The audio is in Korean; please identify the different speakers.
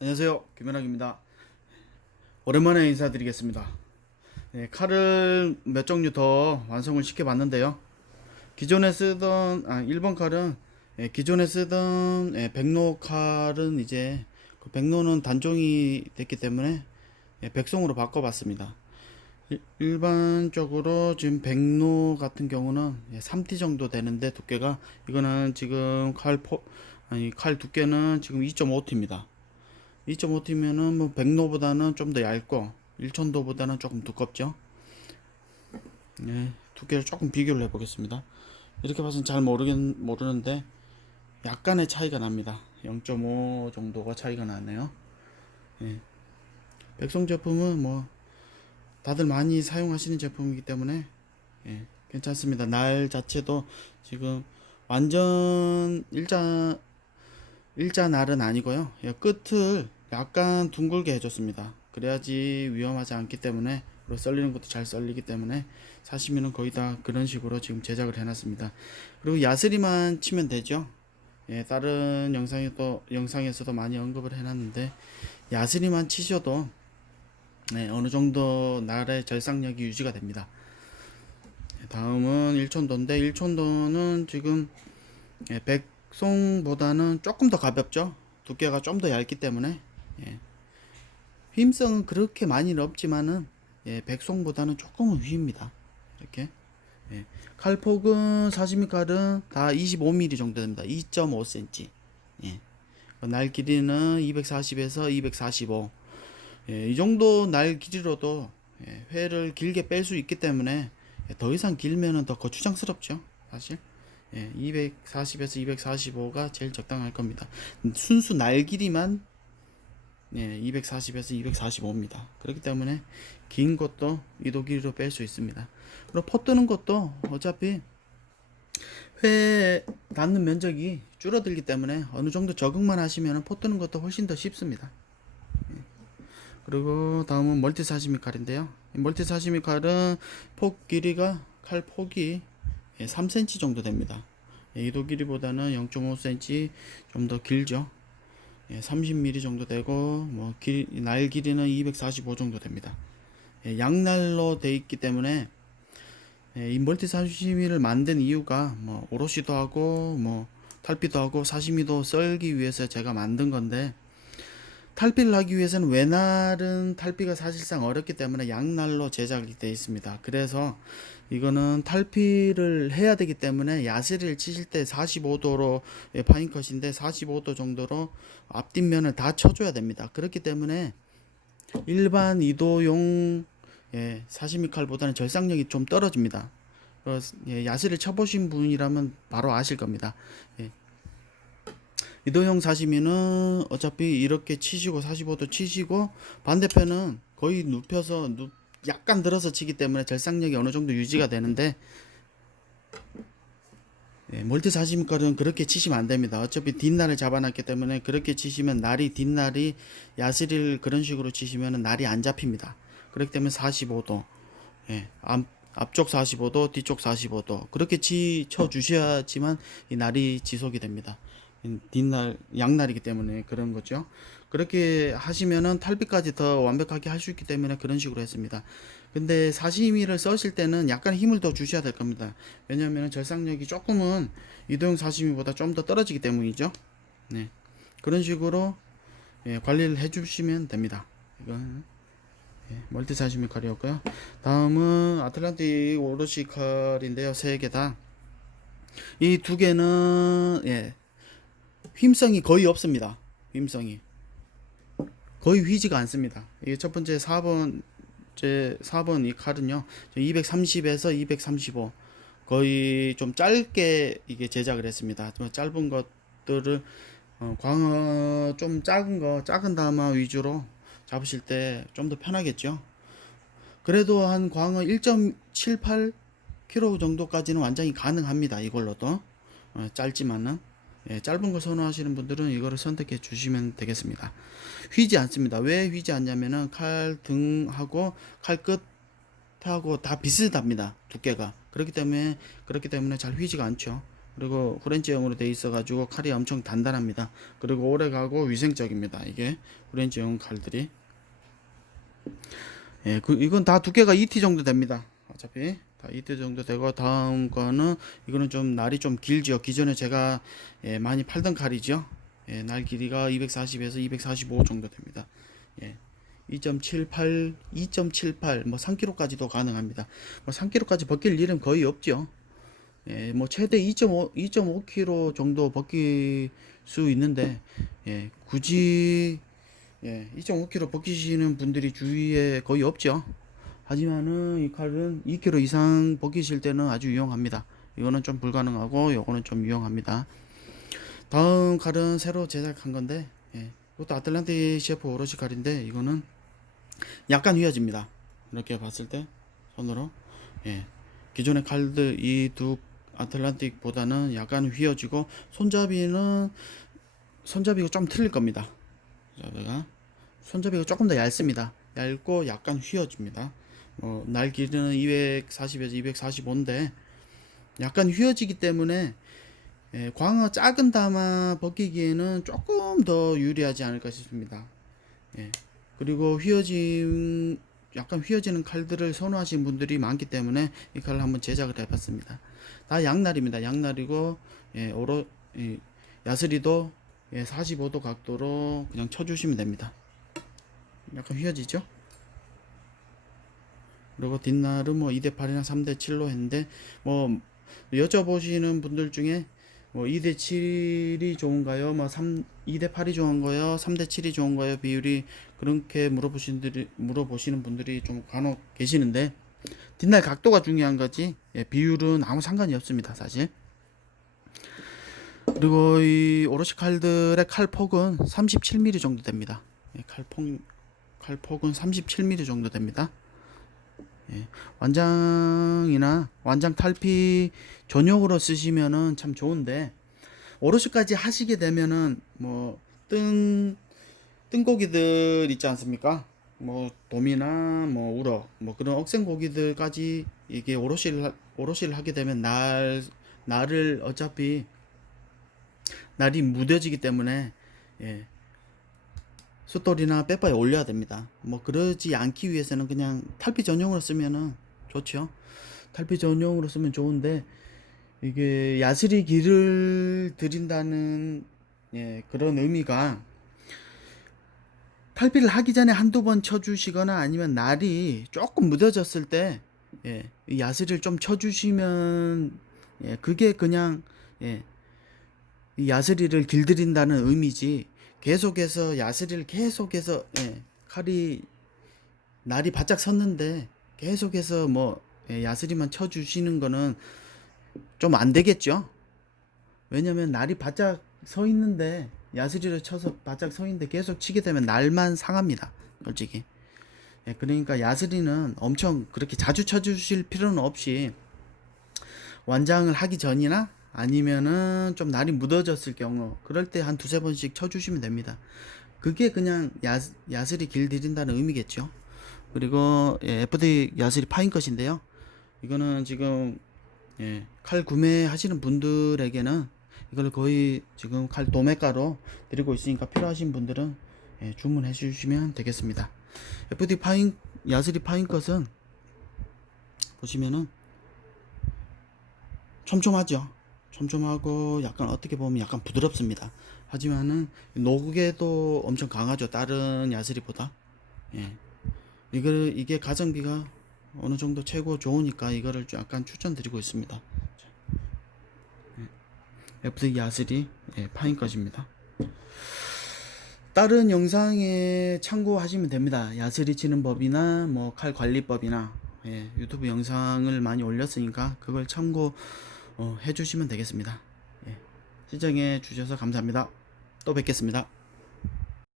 Speaker 1: 안녕하세요. 김현학입니다. 오랜만에 인사드리겠습니다. 네, 칼을 몇 종류 더 완성을 시켜봤는데요. 기존에 쓰던 아, 1번 칼은 예, 기존에 쓰던 예, 백로 칼은 이제 그 백로는 단종이 됐기 때문에 예, 백송으로 바꿔봤습니다. 일- 일반적으로 지금 백로 같은 경우는 예, 3T 정도 되는데 두께가 이거는 지금 칼 포, 아니 칼 두께는 지금 2.5T입니다. 2.5T면은 뭐 백로보다는 좀 더 얇고 1천도보다는 조금 두껍죠. 네, 두께를 조금 비교를 해보겠습니다. 이렇게 봐서는 잘 모르겠 모르는데 약간의 차이가 납니다. 0.5 정도가 차이가 나네요. 예. 백송 제품은 뭐 다들 많이 사용하시는 제품이기 때문에 예, 괜찮습니다. 날 자체도 지금 완전 일자 일자 날은 아니고요. 예, 끝을 약간 둥글게 해줬습니다. 그래야지 위험하지 않기 때문에 그리고 썰리는 것도 잘 썰리기 때문에 사시미는 거의 다 그런 식으로 지금 제작을 해놨습니다. 그리고 야스리만 치면 되죠. 예, 다른 영상에도 영상에서도 많이 언급을 해놨는데 야스리만 치셔도 네, 어느 정도 날의 절상력이 유지가 됩니다. 예, 다음은 1촌도인데 1촌도는 지금 예, 백송보다는 조금 더 가볍죠. 두께가 좀 더 얇기 때문에 예. 휘임성은 그렇게 많이는 없지만은 예, 백송보다는 조금은 휘입니다. 이렇게 예. 칼폭은 사시미 칼은 다 25mm 정도 됩니다. 2.5cm. 예. 날 길이는 240에서 245. 예, 이 정도 날 길이로도 예, 회를 길게 뺄 수 있기 때문에 예, 더 이상 길면은 더 거추장스럽죠. 사실. 예, 240에서 245가 제일 적당할 겁니다. 순수 날 길이만 예, 240에서 245입니다. 그렇기 때문에 긴 것도 이도 길이로 뺄 수 있습니다. 그리고 포 뜨는 것도 어차피 회 닿는 면적이 줄어들기 때문에 어느 정도 적응만 하시면 포 뜨는 것도 훨씬 더 쉽습니다. 예. 그리고 다음은 멀티 사시미 칼인데요. 이 멀티 사시미 칼은 폭 길이가 칼 폭이 예, 3cm 정도 됩니다. 예, 이도 길이보다는 0.5cm 좀 더 길죠. 예, 30mm 정도 되고 뭐 길, 날 길이는 245 정도 됩니다. 예, 양날로 돼 있기 때문에 예, 이 멀티 사시미를 만든 이유가 뭐 오롯이도 하고 뭐 탈피도 하고 사시미도 썰기 위해서 제가 만든 건데 탈피를 하기 위해서는 외날은 탈피가 사실상 어렵기 때문에 양날로 제작이 되어 있습니다. 그래서 이거는 탈피를 해야 되기 때문에 야스리를 치실 때 45도로 예, 파인컷인데 45도 정도로 앞뒷면을 다 쳐줘야 됩니다. 그렇기 때문에 일반 이도용 예, 사시미 칼보다는 절상력이 좀 떨어집니다. 예, 야스를 쳐보신 분이라면 바로 아실 겁니다. 예. 이도형 사시미는 어차피 이렇게 치시고 45도 치시고 반대편은 거의 눕혀서 눕, 약간 들어서 치기 때문에 절상력이 어느 정도 유지가 되는데 예, 멀티 칼은 그렇게 치시면 안 됩니다. 어차피 뒷날을 잡아놨기 때문에 그렇게 치시면 날이 뒷날이 야스리를 그런 식으로 치시면 날이 안 잡힙니다. 그렇기 때문에 45도 예, 앞, 앞쪽 45도, 뒤쪽 45도 그렇게 치, 쳐 주셔야지만 이 날이 지속이 됩니다. 이 뒷날, 양날이기 때문에 그런 거죠. 그렇게 하시면은 탈피까지 더 완벽하게 할 수 있기 때문에 그런 식으로 했습니다. 근데 사시미를 써실 때는 약간 힘을 더 주셔야 될 겁니다. 왜냐하면 절상력이 조금은 이도형 사시미보다 좀 더 떨어지기 때문이죠. 네. 그런 식으로 예, 관리를 해주시면 됩니다. 이건 예, 멀티 사시미 칼이었고요. 다음은 아틀란틱 오로시 칼인데요. 세 개 다. 이 두 개는 예, 휘임성이 거의 없습니다. 휘임성이 거의 휘지가 않습니다. 이게 첫 번째 4번 제 4번 이 칼은요. 230에서 235 거의 좀 짧게 이게 제작을 했습니다. 좀 짧은 것들을 어, 광어 좀 작은 거 작은 다마 위주로 잡으실 때 좀 더 편하겠죠. 그래도 한 광어 1.78 kg 정도까지는 완전히 가능합니다. 이걸로도 어, 짧지만은 예, 짧은 거 선호하시는 분들은 이거를 선택해 주시면 되겠습니다. 휘지 않습니다. 왜 휘지 않냐면은 칼 등하고 칼 끝하고 다 비슷합니다. 두께가 그렇기 때문에 그렇기 때문에 잘 휘지가 않죠. 그리고 후렌치형으로 돼 있어 가지고 칼이 엄청 단단합니다. 그리고 오래 가고 위생적입니다. 이게 후렌치형 칼들이 예, 그 이건 다 두께가 2T 정도 됩니다. 어차피 다 2T 정도 되고 다음 거는 이거는 좀 날이 좀 길죠. 기존에 제가 예, 많이 팔던 칼이죠. 예, 날 길이가 240에서 245 정도 됩니다. 예. 2.78, 2.78, 뭐 3kg까지도 가능합니다. 뭐 3kg까지 벗길 일은 거의 없죠. 예, 뭐 최대 2.5, 2.5kg 정도 벗길 수 있는데, 예, 굳이 예, 2.5kg 벗기시는 분들이 주위에 거의 없죠. 하지만은 이 칼은 2kg 이상 벗기실 때는 아주 유용합니다. 이거는 좀 불가능하고, 요거는 좀 유용합니다. 다음 칼은 새로 제작한 건데, 예, 이것도 아틀란티 셰프 오로시 칼인데, 이거는 약간 휘어집니다. 이렇게 봤을 때 손으로, 예, 기존의 칼들 이 두 아틀란틱보다는 약간 휘어지고 손잡이는 손잡이가 좀 틀릴 겁니다. 손잡이가 손잡이가 조금 더 얇습니다. 얇고 약간 휘어집니다. 어, 날 길이는 240에서 245인데 약간 휘어지기 때문에 예, 광어 작은 담아 벗기기에는 조금 더 유리하지 않을까 싶습니다. 예, 그리고 휘어짐 약간 휘어지는 칼들을 선호하시는 분들이 많기 때문에 이 칼을 한번 제작을 해봤습니다. 다 양날입니다. 양날이고 예, 오로 이, 야스리도 예, 45도 각도로 그냥 쳐주시면 됩니다. 약간 휘어지죠? 그리고 뒷날은 뭐 2대 8이나 3대 7로 했는데 뭐 여쭤보시는 분들 중에 뭐 2대 7이 좋은가요? 뭐 3, 2대 8이 좋은 거요? 3대 7이 좋은 거요? 비율이 그렇게 물어보시는 분들이, 물어보시는 분들이 좀 간혹 계시는데 뒷날 각도가 중요한 거지 예, 비율은 아무 상관이 없습니다 사실 그리고 이 오로시 칼들의 칼폭은 37mm 정도 됩니다 예, 칼폭 칼폭은 37mm 정도 됩니다 예, 완장이나 완장 탈피 전용으로 쓰시면은 참 좋은데 오롯이까지 하시게 되면은 뭐 뜬 뜬고기들 있지 않습니까? 뭐 도미나 뭐 우럭 뭐 그런 억센 고기들까지 이게 오롯이를 하- 오롯이를 하게 되면 날 날을 어차피 날이 무뎌지기 때문에 예. 숫돌이나 빼빠에 올려야 됩니다. 뭐 그러지 않기 위해서는 그냥 탈피 전용으로 쓰면은 좋죠. 탈피 전용으로 쓰면 좋은데 이게 야스리 길을 들인다는 예, 그런 의미가 탈피를 하기 전에 한두 번 쳐주시거나 아니면 날이 조금 무뎌졌을 때 예, 이 야스리를 좀 쳐주시면 예, 그게 그냥 예, 이 야스리를 길들인다는 의미지 계속해서 야스리를 계속해서 예, 칼이 날이 바짝 섰는데 계속해서 뭐 예, 야스리만 쳐주시는 거는 좀 안 되겠죠. 왜냐면 날이 바짝 서 있는데 야스리를 쳐서 바짝 서 있는데 계속 치게 되면 날만 상합니다. 솔직히. 예, 그러니까 야스리는 엄청 그렇게 자주 쳐주실 필요는 없이 완장을 하기 전이나 아니면은 좀 날이 묻어졌을 경우 그럴 때 한 두세 번씩 쳐주시면 됩니다. 그게 그냥 야, 야스리 길들인다는 의미겠죠. 그리고 예, FD 야스리 파인 것인데요. 이거는 지금 예, 칼 구매하시는 분들에게는 이걸 거의 지금 칼 도매가로 드리고 있으니까 필요하신 분들은 예, 주문해 주시면 되겠습니다. FD 파인 야스리 파인 것은 보시면은 촘촘하죠. 촘촘하고 약간 어떻게 보면 약간 부드럽습니다. 하지만은 노국에도 엄청 강하죠. 다른 야스리보다. 예. 이걸 이게 가성비가 어느 정도 최고 좋으니까 이거를 좀 약간 추천드리고 있습니다. 자, 예. FD 야스리 예, 파인 것입니다. 다른 영상에 참고하시면 됩니다. 야스리 치는 법이나 뭐 칼 관리법이나 예, 유튜브 영상을 많이 올렸으니까 그걸 참고 어, 해주시면 되겠습니다. 예, 시청해 주셔서 감사합니다. 또 뵙겠습니다.